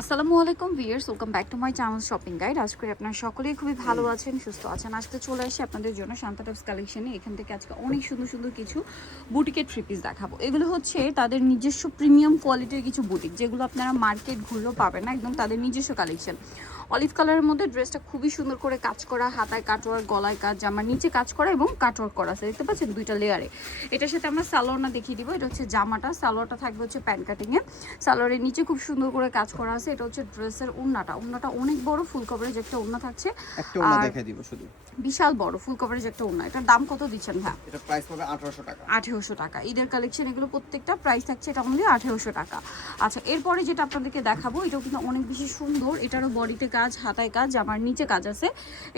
আসসালামু আলাইকুম viewers, welcome back to my channel shopping guide. আশা করি আপনারা সকলেই খুবই ভালো আছেন, সুস্থ আছেন। আজকে চলে আসি আপনাদের জন্য শান্তা টপস কালেকশনে। এখান থেকে আজকে অনেক সুন্দর সুন্দর কিছু বুটিকের থ্রি পিস দেখাবো। এগুলো হচ্ছে তাদের নিজস্ব প্রিমিয়াম কোয়ালিটির কিছু বুটিক, যেগুলো আপনারা মার্কেট ঘুরলেও পাবেন না, একদম তাদের নিজস্ব কালেকশন। অলিভ কালারের মধ্যে ড্রেসটা খুবই সুন্দর করে কাজ করা, হাতায় কাটওয়ার্ক, গলায় কাজ, জামার নিচে কাজ করা এবং কাটওয়ার্ক করা আছে, দেখতে পাচ্ছেন দুইটা লেয়ারে। এটার সাথে আমরা সালোয়ারটা দেখিয়ে দিব। এটা হচ্ছে জামাটা, সালোয়ারটা থাকবে হচ্ছে প্যান্ট কাটিংয়ে। সালোয়ারের নিচে খুব সুন্দর করে কাজ করা আছে। এটা হচ্ছে ড্রেসের ওড়নাটা অনেক বড়, ফুল কভারেজ একটা ওড়না থাকছে, একটা ওড়না দেখাই দিব শুধু, বিশাল বড় ফুল কভারেজ একটা ওড়না। এটার দাম কত দিচ্ছেন ভাই? এটা প্রাইস হবে 1800 টাকা। 1800 টাকা। ঈদের কালেকশন এগুলো প্রত্যেকটা প্রাইস থাকছে এটা অনলি 1800 টাকা। আচ্ছা, এরপরে যেটা আপনাদেরকে দেখাবো এটাও কিন্তু অনেক বেশি সুন্দর। এটারও বডিতে কাজ, হাতায় কাজ, জামার নিচে কাজ আছে।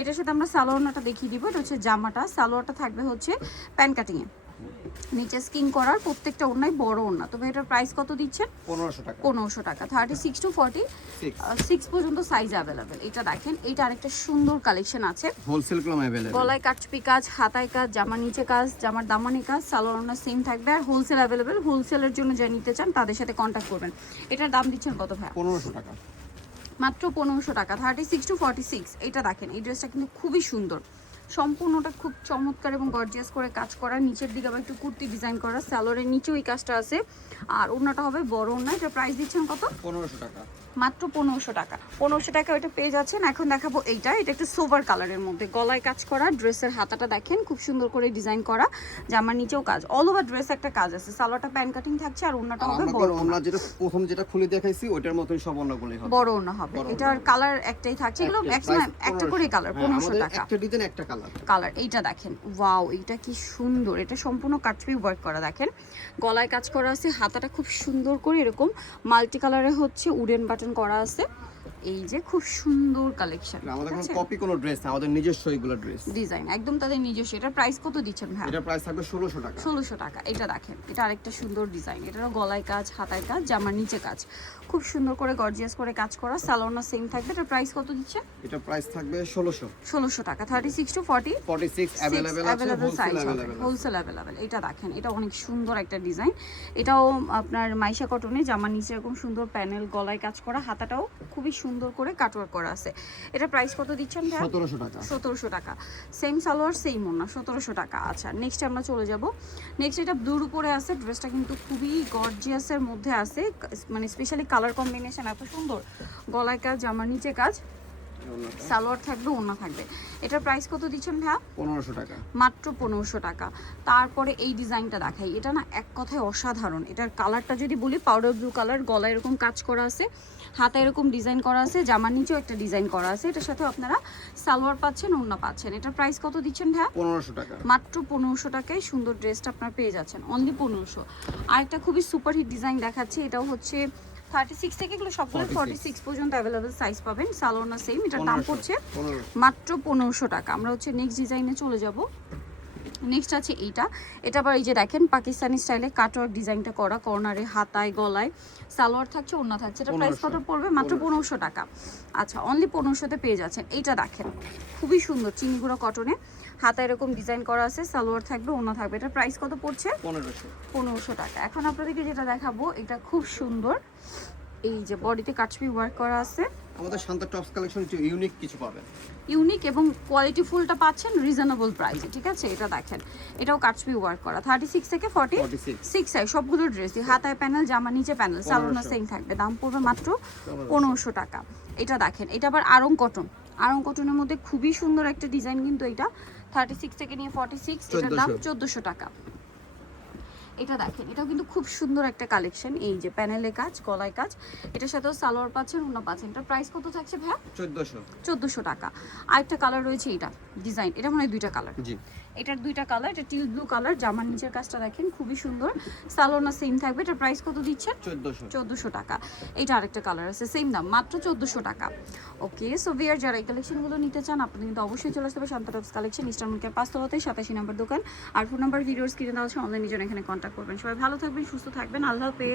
এটার সাথে আমরা সালোয়ারটা দেখিয়ে দিব। এটা হচ্ছে জামাটা, সালোয়ারটা থাকবে হচ্ছে প্যান্ট কাটিংয়ে, নিচে স্কিন করার, প্রত্যেকটা ওড়নায় বড় ওড়না। তবে এটার প্রাইস কত দিচ্ছেন? 1500 টাকা। 1500 টাকা। 36 টু 46 পর্যন্ত সাইজ অ্যাভেলেবেল। এটা দেখেন, এটা আরেকটা সুন্দর কালেকশন আছে। হোলসেল ক্লাম अवेलेबल। গলায় কাটচুপি কাজ, হাতায় কাজ, জামার নিচে কাজ, জামার দামানে কাজ, সালোয়ারটা সেম থাকবে। আর হোলসেল অ্যাভেলেবেল। হোলসেলের জন্য যা নিতে চান তাদের সাথে কন্ট্যাক্ট করবেন। এটার দাম দিচ্ছেন কত ভাই? 1500 টাকা। মাত্র 1500 টাকা। 36 টু 46। এটা দেখেন, এই ড্রেসটা কিন্তু খুবই সুন্দর, সম্পূর্ণটা খুব চমৎকার এবং গর্জিয়াস করে কাজ করা। নিচের দিকে আবার একটু কুর্তি ডিজাইন করা, সালোয়ারের নিচেও এই কাজটা আছে। আর ওড়নাটা হবে বড় ওড়না। এটা প্রাইস দিচ্ছেন কত? 1500 টাকা। মাত্র 1500 টাকা। 1500 টাকা ওইটা পেয়ে যাচ্ছেন। এখন দেখাবো এটা একটু সোভার কালারের মধ্যে, গলায় কাজ করা, ড্রেসের হাতাটা দেখেন খুব সুন্দর করে ডিজাইন করা, জামার নিচেও কাজ, অল ওভার ড্রেস একটা কাজ আছে। সালোয়ারটা প্যান্ট কাটিং থাকছে আর ওড়নাটা হবে বড় ওড়না। যেটা প্রথম যেটা খুলে দেখাইছি ওটার মতোই সব ওড়নাগুলোই হবে, বড় ওড়না হবে। এটার কালার একটাই থাকছে, এগুলো ম্যাক্সিমাম একটা করে কালার। 1500 টাকা একটা ডিজাইন একটা কালার। এইটা দেখেন, ওয়াও, এইটা কি সুন্দর। এটা সম্পূর্ণ কাটছবি ওয়ার্ক করা, দেখেন গলায় কাজ করা আছে, হাতাটা খুব সুন্দর করে এরকম মাল্টি কালারে হচ্ছে উডেন বাটন করা আছে। এই যে খুব সুন্দর কালেকশন। আমাদের কোনো কপি কোনো ড্রেস না, আমাদের নিজস্ব এগুলো ড্রেস ডিজাইন একদম তাদের নিজস্ব। এটার প্রাইস কত দিচ্ছেন ভাই? এটা প্রাইস থাকবে 1600 টাকা। 1600 টাকা। এটা দেখেন, এটা আরেকটা সুন্দর ডিজাইন। এটারও গলায় কাজ, হাতায় কাজ, জামার নিচে কাজ, খুব সুন্দর করে গর্জিয়াস করে কাজ করা। সালোয়ারটা সেম থাকবে। এটার প্রাইস কত দিচ্ছে? এটা প্রাইস থাকবে 1600। 1600 টাকা। 36 টু 46 अवेलेबल আছে, হোলসেল अवेलेबल। Wholesale available. এটা দেখেন, এটা অনেক সুন্দর একটা ডিজাইন। এটাও আপনার মাইশা কটনে, জামার নিচে এরকম সুন্দর প্যানেল, গলায় কাজ করা, হাতাটাও খুবই সুন্দর করে কাটওয়ার্ক করা আছে। এটা প্রাইস কত দিচ্ছেন ভাই? 1700 টাকা। 1700 টাকা। সেম সালোয়ার সেম ওড়না, 1700 টাকা। আচ্ছা, নেক্সট আমরা চলে যাব। নেক্সট এটা ব্লুর উপরে আছে। ড্রেসটা কিন্তু খুবই গর্জিয়াসের মধ্যে আছে, মানে স্পেশালি কালার কম্বিনেশন এত সুন্দর। গলায় কাজ, জামার নিচে কাজ, সালোয়ার থাকবে, ওড়না থাকবে। এটার প্রাইস কত দিচ্ছেন ভাইয়া? 1500 টাকা। মাত্র 1500 টাকা। তারপরে এই ডিজাইনটা দেখাই, এটা না এক কথায় অসাধারণ। এটার কালারটা যদি বলি, পাউডার ব্লু কালার, গলায় এরকম কাজ করা আছে, হাতে এরকম ডিজাইন করা আছে, জামার নিচেও একটা ডিজাইন করা আছে। এটার সাথে আপনারা সালোয়ার পাচ্ছেন, ওড়না পাচ্ছেন। এটার প্রাইস কত দিচ্ছেন ভাইয়া? 1500 টাকা। মাত্র 1500 টাকায় সুন্দর ড্রেসটা আপনারা পেয়ে যাচ্ছেন, অনলি 1500। আরেকটা খুবই সুপারহিট ডিজাইন দেখাচ্ছি। এটাও হচ্ছে 36 থেকে, এগুলো সবগুলো 46 পর্যন্ত অ্যাভেলেবেল সাইজ পাবেন। সালোয়ার সেম। এটার দাম পড়ছে মাত্র 1500 টাকা। আমরা হচ্ছে নেক্সট ডিজাইনে চলে যাব। নেক্সট আছে এইটা। এটা আবার এই যে দেখেন পাকিস্তানি স্টাইলে কাটওয়ার্ক ডিজাইনটা করা, কর্নারে, হাতায়, গলায়, সালোয়ার থাকছে, ওড়না থাকছে। এটা প্রাইস কত পড়বে? মাত্র 1500 টাকা। আচ্ছা, অনলি 1500-তে পেয়ে যাচ্ছেন। এইটা দেখেন, খুবই সুন্দর চিনিগুড়া কটনে, হাতায় এরকম ডিজাইন করা আছে, সালোয়ার থাকবে, ওড়না থাকবে। এটা প্রাইস কত পড়ছে? 1500 টাকা। এখন আপনাদেরকে যেটা দেখাবো, এটা খুব সুন্দর। এই যে বডিতে কাটছবি ওয়ার্ক করা আছে। আমাদের শান্তা টপস কালেকশন ইউনিক কিছু পাবেন, ইউনিক এবং কোয়ালিটি ফুলটা পাচ্ছেন রিজনেবল প্রাইসে, ঠিক আছে? এটা দেখেন, এটাও কাটছবি ওয়ার্ক করা। 36 থেকে 46 সাইজ, সবগুলো ড্রেস, হাতায় প্যানেল, জামা নিচে প্যানেল, সালোনা সেম থাকবে। দাম পড়বে মাত্র 1500 টাকা। এটা দেখেন, এটা আবার আরং কটন, আরং কটনের মধ্যে খুবই সুন্দর একটা ডিজাইন। কিন্তু এটা 36 থেকে নিয়ে 46, এটার দাম 1400 টাকা। এটা দেখেন, এটাও কিন্তু খুব সুন্দর একটা কালেকশন। এই যে প্যানেলে কাজ, গলায় কাজ, এটার সাথেও সালোয়ার পাচ্ছেন, ওড়না পাচ্ছেন। এটার প্রাইস কত থাকছে ভাইয়া? 1400 টাকা। আরেকটা কালার রয়েছে, এটা ডিজাইন, এটা মনে হয় দুইটা কালার। জি, এটার দুইটা কালার। এটা টিল ব্লু কালার, জামার নিচের কাজটা দেখেন খুবই সুন্দর, সালোয়ারটা সেম থাকবে। এটার প্রাইস কত দিচ্ছেন? 1400 টাকা। এটা আরেকটা কালার আছে, সেম দাম, মাত্র 1400 টাকা। ওকে, সো ভিউয়ার, যারা এই কালেকশনগুলো নিতে চান আপনারা কিন্তু অবশ্যই চলে আসতে হবে Shanta tops collection, eastern market 5 তলাতে, 87 নম্বর দোকান। আর ফোন নাম্বার ভিডিওর স্ক্রিনে দেওয়া আছে, অনলাইনে জন্য এখানে কন্ট্যাক্ট করবেন। সবাই ভালো থাকবেন, সুস্থ থাকবেন, আল্লাহ হাফেজ।